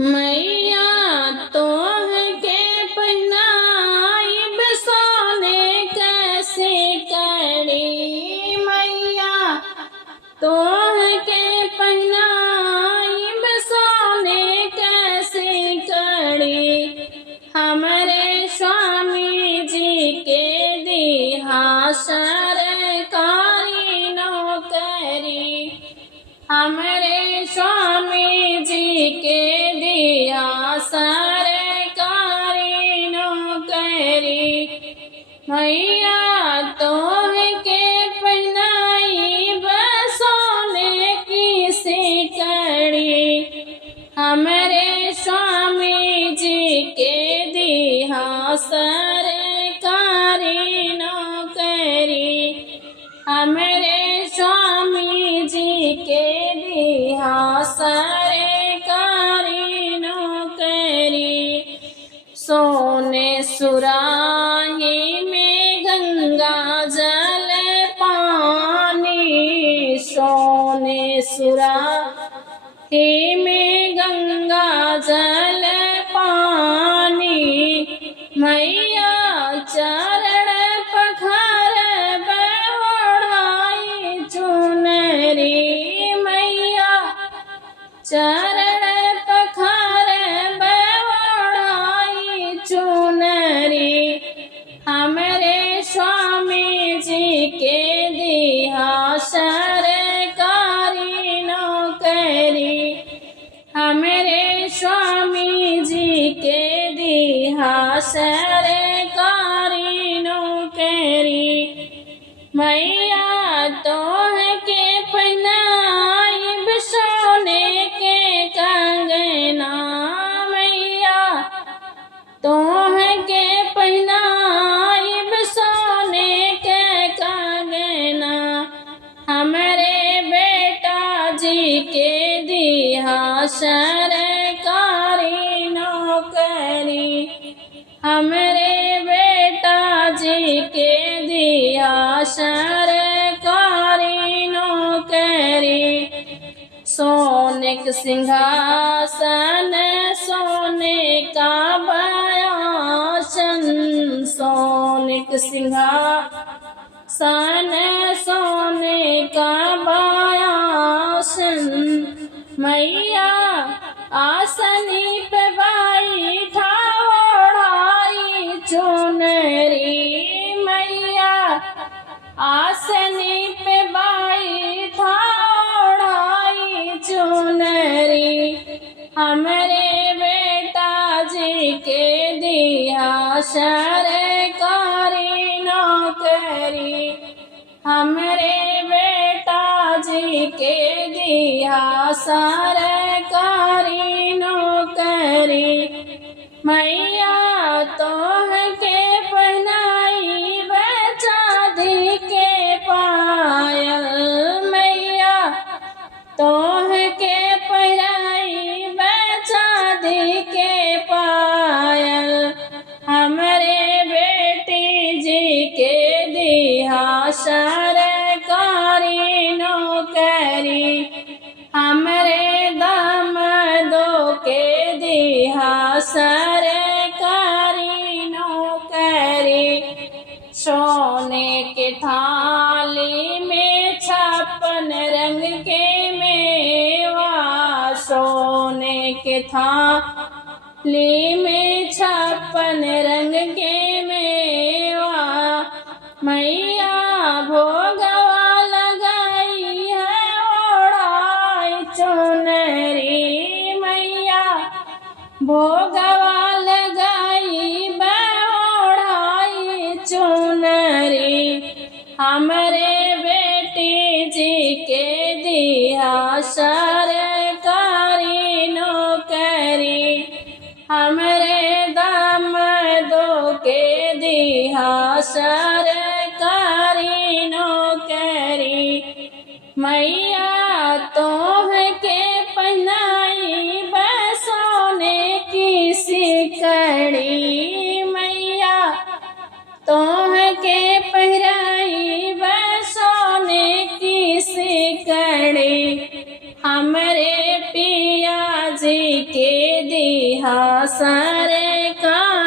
मैया तोहके पहिनाइब सोने कैसे करी। मैया तोहके पहिनाइब सोने कैसे करी। हमरे स्वामी जी के दिहा सरकारी नौकरी। हमरे स्वामी जी के दिया सरकारी नौकरी। मैया तोहके पहिनाइब सोने की सिकड़ी। हमरे स्वामी जी के दिया सरकारी नौकरी। हमरे स्वामी जी के दिहा सरकारी नौकरी। सोने सुराही में गंगा जल पानी। सोने सुराही में गंगा जल पानी। मैया चरण पखार बढ़ाई चुनरी। मैया चरण पखार बढ़ाई चुनरी। हमरे स्वामी जी के दिहा सरकारी नौकरी। हमरे स्वामी जी के दिहा सरकारी नौकरी। मैया तोहके पहिनाइब सोने के कंगना। मैया तोहके पहिनाइब सोने के कंगना। हमरे बेटा जी के दिहा सरकारी नौकरी। हमरे बेटा जी के दिया सरकारी नौकरी। सोने का सिंहासन सोने का बयासन। सोने का सिंहासन सोने का बयासन। मैया आसनी पे बैठा ओढ़ाई चुनरी। मैया आसनी पे बैठा ओढ़ाई चुनरी। हमरे बेटा जी के दिया सरकारी नौकरी। हमरे बेटा जी के दिया सरकारी नौकरी। मैया तोहके पहिनाइब चांदी के पायल। मैया तोहके पहिनाइब चांदी के पायल। हमरे बेटी जी के दिहा सरकारी नौकरी। हमरे दामादो के दिहा सरकारी नौकरी। सोने के थाली में 56 रंग के मेवा। सोने के थाली में 56 रंग के मेवा। मैया भोगवा लगाई है ओढ़ाई चुनरी। मैया भोगवा लगाई ओढ़ाई चुनरी। हमरे बेटी जी के दिहा सरकारी नौकरी। हमरे दामादो के दिहा सरकारी नौकरी। मैया तोहके पहिनाइब सोने की दिहा सरकार